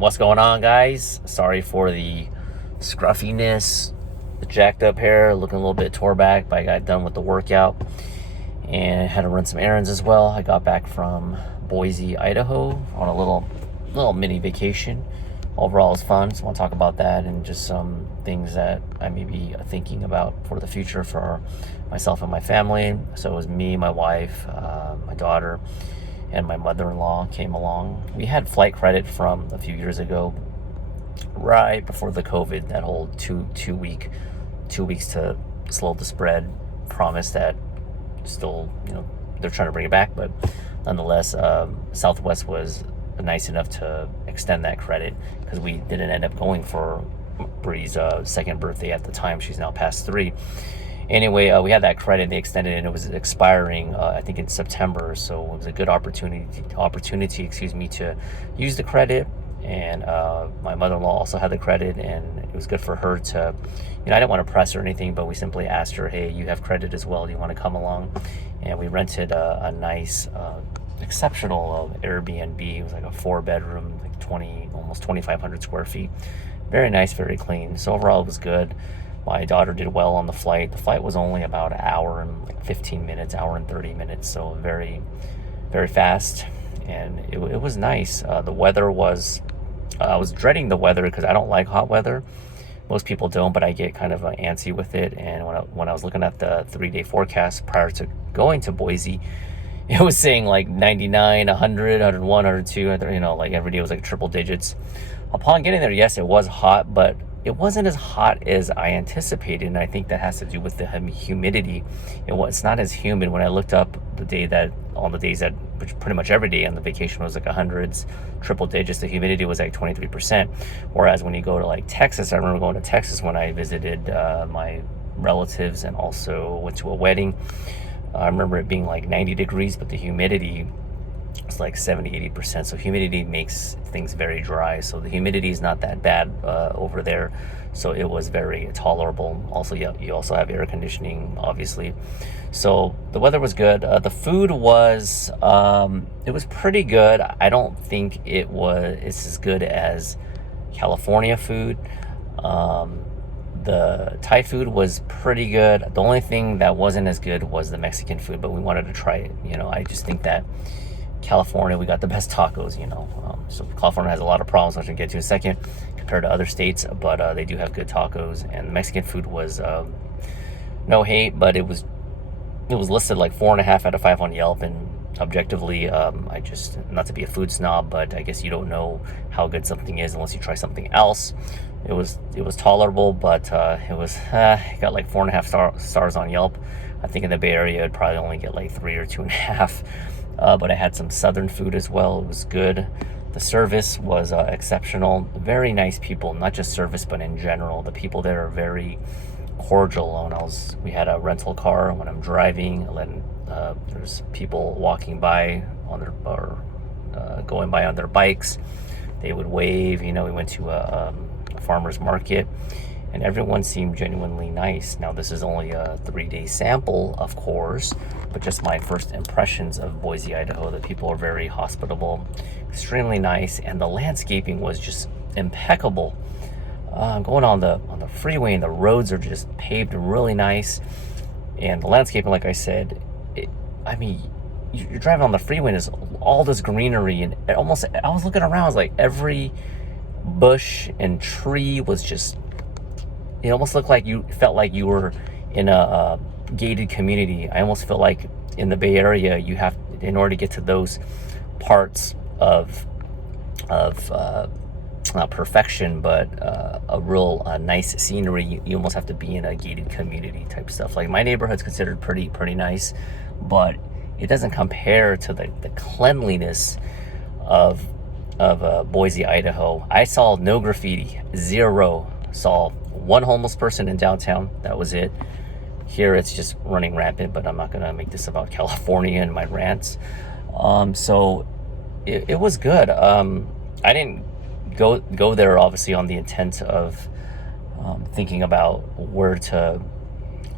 What's going on, guys? Sorry for the scruffiness, the jacked up hair, looking a little bit tore back, but I got done with the workout and had to run some errands as well. I got back from Boise, Idaho on a little mini vacation. Overall, it's fun. So I want to talk about that and just some things that I may be thinking about for the future for myself and my family. So it was me, my wife, my daughter, and my mother-in-law came along. We had flight credit from a few years ago, right before the COVID, that whole two weeks to slow the spread promise that still, they're trying to bring it back, but nonetheless, Southwest was nice enough to extend that credit because we didn't end up going for Bree's second birthday at the time. She's now past 3. Anyway, we had that credit. They extended it, and it was expiring, I think, in September. So it was a good opportunity, to use the credit. And my mother-in-law also had the credit, and it was good for her to, I didn't want to press or anything, but we simply asked her, "Hey, you have credit as well. Do you want to come along?" And we rented a nice, exceptional Airbnb. It was like a 4-bedroom, like almost 2,500 square feet. Very nice, very clean. So overall, it was good. My daughter did well on the flight. The flight was only about an hour and 15 minutes, hour and 30 minutes, so very, very fast. And it was nice. The weather was, I was dreading the weather because I don't like hot weather. Most people don't, but I get kind of antsy with it. And when I was looking at the 3-day forecast prior to going to Boise, it was saying like 99, 100, 101, 102, like every day was like triple digits. Upon getting there, yes, it was hot, but it wasn't as hot as I anticipated, and I think that has to do with the humidity. It's not as humid. When I looked up all the days that, which pretty much every day on the vacation was like hundreds, triple digits, the humidity was like 23%. Whereas when you go to like Texas, I remember going to Texas when I visited my relatives and also went to a wedding. I remember it being like 90 degrees, but the humidity it's like 70-80%. So humidity makes things very dry. So the humidity is not that bad over there. So it was very tolerable. Also, yeah, you also have air conditioning, obviously. So the weather was good. The food was it was pretty good. I don't think it's as good as California food. The Thai food was pretty good. The only thing that wasn't as good was the Mexican food, but we wanted to try it. I just think that California, we got the best tacos, so California has a lot of problems, which I can get to in a second, compared to other states, but they do have good tacos. And the Mexican food was no hate, but it was listed like 4.5 out of 5 on Yelp, and objectively, I just, not to be a food snob, but I guess you don't know how good something is unless you try something else. It was tolerable, but it got like 4.5 stars on Yelp. I think in the Bay Area it'd probably only get like 3 or 2.5. But I had some southern food as well. It was good. The service was exceptional. Very nice people, not just service, but in general. The people there are very cordial. We had a rental car. When I'm driving, there's people walking by going by on their bikes. They would wave. We went to a farmer's market, and everyone seemed genuinely nice. Now, this is only a 3-day sample, of course, but just my first impressions of Boise, Idaho. The people are very hospitable, extremely nice, and the landscaping was just impeccable. Going on the freeway, and the roads are just paved really nice, and the landscaping, like I said, you're driving on the freeway and there's all this greenery, and I was looking around, I was like, every bush and tree was just, it almost looked like you felt like you were in a gated community. I almost feel like in the Bay Area, you have, in order to get to those parts of not perfection, but a real nice scenery, you almost have to be in a gated community type stuff. Like my neighborhood's considered pretty nice, but it doesn't compare to the cleanliness of Boise, Idaho. I saw no graffiti, zero. Saw one homeless person in downtown. That was it. Here it's just running rampant, but I'm not going to make this about California and my rants. So it was good. I didn't go there obviously on the intent of thinking about where to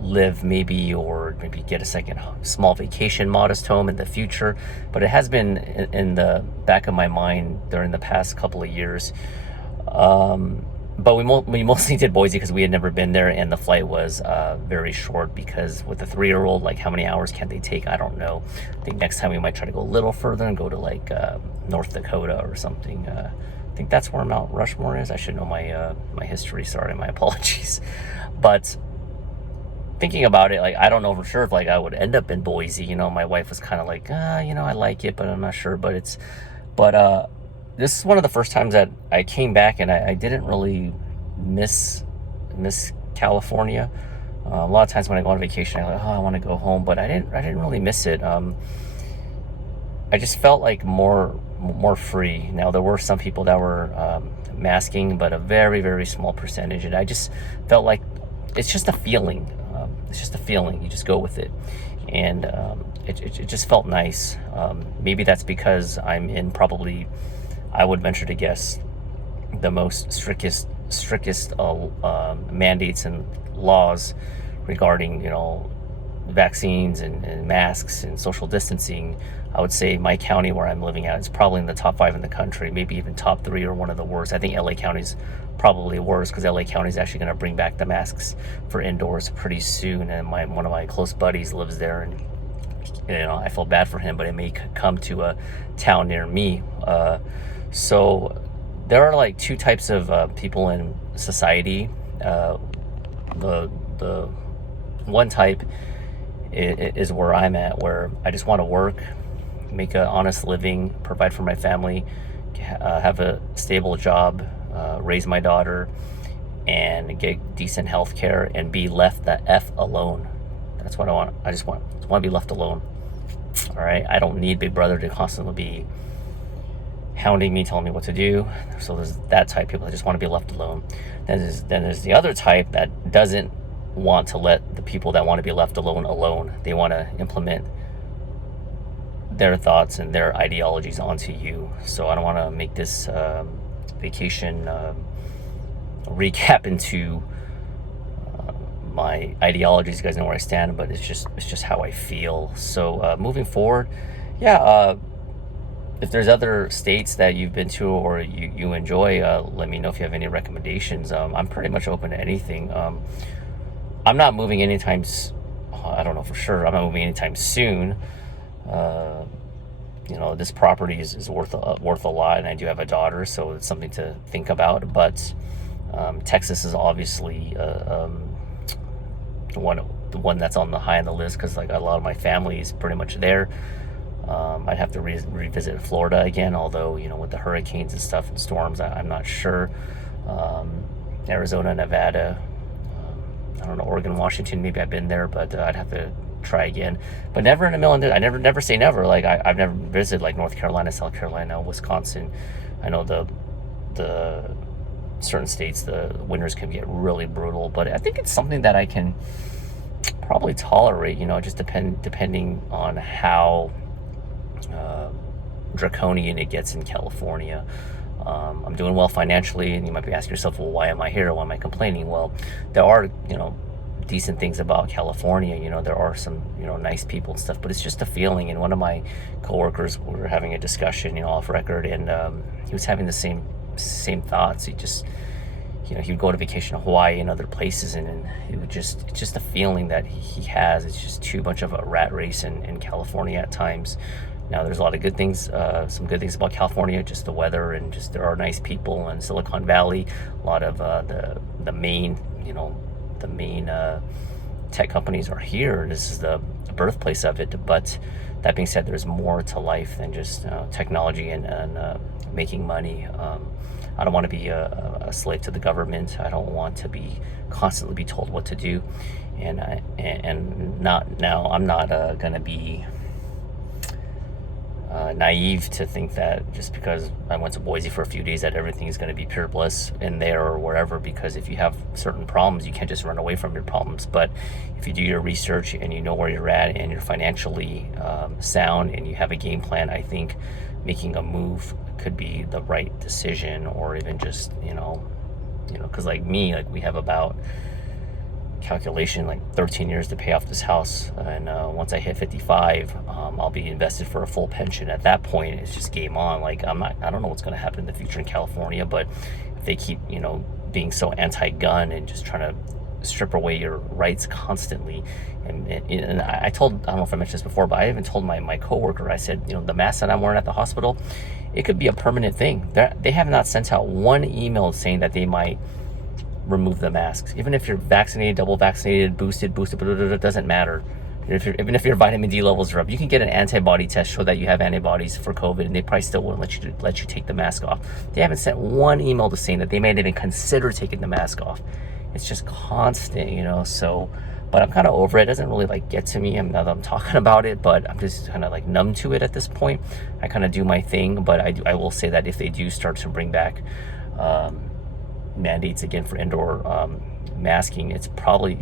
live maybe, or maybe get a second small vacation modest home in the future. But it has been in the back of my mind during the past couple of years. But we mostly did Boise because we had never been there, and the flight was very short, because with a 3-year-old, like, how many hours can they take? I don't know. I think next time we might try to go a little further and go to like North Dakota or something. I think that's where Mount Rushmore is. I should know my history. Sorry, my apologies. But thinking about it, like, I don't know for sure if, like, I would end up in Boise. My wife was kind of like, I like it, but I'm not sure. But this is one of the first times that I came back, and I didn't really miss California. A lot of times when I go on vacation, I'm like, I want to go home, but I didn't really miss it. I just felt like more free. Now, there were some people that were masking, but a very, very small percentage, and I just felt like it's just a feeling. It's just a feeling. You just go with it, and it just felt nice. Maybe that's because I'm in, probably, I would venture to guess, the most strictest mandates and laws regarding vaccines and masks and social distancing. I would say my county where I'm living at is probably in the top 5 in the country, maybe even top 3 or one of the worst. I think LA County's probably worse, because LA County is actually going to bring back the masks for indoors pretty soon, and one of my close buddies lives there, and I feel bad for him, but it may come to a town near me. So there are like 2 types of people in society. The one type is where I'm at, where I just want to work, make an honest living, provide for my family, have a stable job, raise my daughter, and get decent health care, and be left the F alone. That's what I want. I just want to be left alone. All right. I don't need Big Brother to constantly be hounding me, telling me what to do. So there's that type of people that just want to be left alone. Then there's the other type that doesn't want to let the people that want to be left alone. They want to implement their thoughts and their ideologies onto you. So I don't want to make this vacation recap into my ideologies. You guys know where I stand, but it's just how I feel. So moving forward, if there's other states that you've been to or you enjoy, let me know if you have any recommendations. I'm pretty much open to anything. I'm not moving anytime. I don't know for sure. I'm not moving anytime soon. This property is worth a lot, and I do have a daughter, so it's something to think about. But Texas is obviously the one that's on the high on the list, because like a lot of my family is pretty much there. I'd have to revisit Florida again, although with the hurricanes and stuff and storms, I'm not sure. Arizona, Nevada, I don't know, Oregon, Washington, maybe I've been there, but I'd have to try again. But never in a million. I never say never. Like I've never visited like North Carolina, South Carolina, Wisconsin. I know the certain states, the winters can get really brutal, but I think it's something that I can probably tolerate. Just depending on how draconian it gets in California. I'm doing well financially, and you might be asking yourself, well, why am I here? Why am I complaining? Well, there are, decent things about California. There are some, nice people and stuff, but it's just a feeling. And one of my coworkers, we were having a discussion, off record, and he was having the same thoughts. He just, he'd go to vacation to Hawaii and other places, and it's just a feeling that he has. It's just too much of a rat race in California at times. Now, there's a lot of good things, some good things about California, just the weather, and just there are nice people in Silicon Valley. A lot of the main tech companies are here. This is the birthplace of it. But that being said, there's more to life than just technology and making money. I don't want to be a slave to the government. I don't want to be constantly be told what to do. And not now. I'm not gonna be naive to think that just because I went to Boise for a few days that everything is going to be pure bliss in there or wherever, because if you have certain problems, you can't just run away from your problems. But if you do your research and you know where you're at and you're financially sound and you have a game plan, I think making a move could be the right decision. Or even just, because like me, like we have about calculation, like 13 years to pay off this house, and once I hit 55, I'll be invested for a full pension. At that point, it's just game on. Like I don't know what's going to happen in the future in California, but if they keep, being so anti-gun and just trying to strip away your rights constantly, and I don't know if I mentioned this before, but I even told my coworker, I said, the mask that I'm wearing at the hospital, it could be a permanent thing. They have not sent out one email saying that they might remove the masks. Even if you're vaccinated, double vaccinated, boosted, it doesn't matter. Even if your vitamin D levels are up, you can get an antibody test, show that you have antibodies for COVID, and they probably still won't let you take the mask off. They haven't sent one email to saying that they might even consider taking the mask off. It's just constant, so, but I'm kind of over it. It doesn't really get to me. Now that I'm talking about it, but I'm just kind of numb to it at this point. I kind of do my thing, but I will say that if they do start to bring back mandates again for indoor masking, it's probably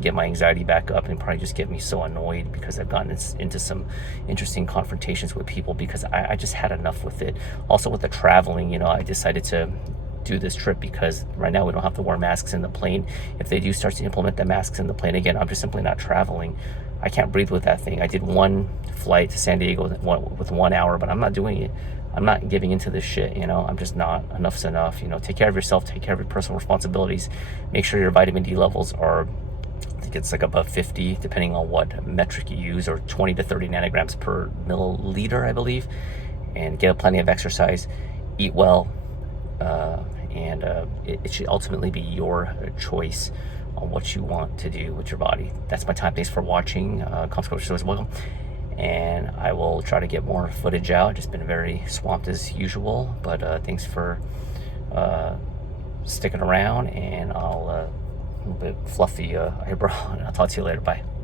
get my anxiety back up and probably just get me so annoyed, because I've gotten into some interesting confrontations with people because I just had enough with it. Also with the traveling, I decided to do this trip because right now we don't have to wear masks in the plane. If they do start to implement the masks in the plane again, I'm just simply not traveling. I can't breathe with that thing. I did one flight to San Diego with 1 hour, but I'm not doing it. I'm not giving into this shit, I'm just not. Enough's enough. Take care of yourself, take care of your personal responsibilities. Make sure your vitamin D levels are, I think it's above 50, depending on what metric you use, or 20 to 30 nanograms per milliliter, I believe. And get plenty of exercise, eat well, and it should ultimately be your choice on what you want to do with your body. That's my time. Thanks for watching. Consequences always welcome. And I will try to get more footage out. Just been very swamped as usual, but thanks for sticking around, and I'll a little bit fluffy eyebrow, and I'll talk to you later. Bye.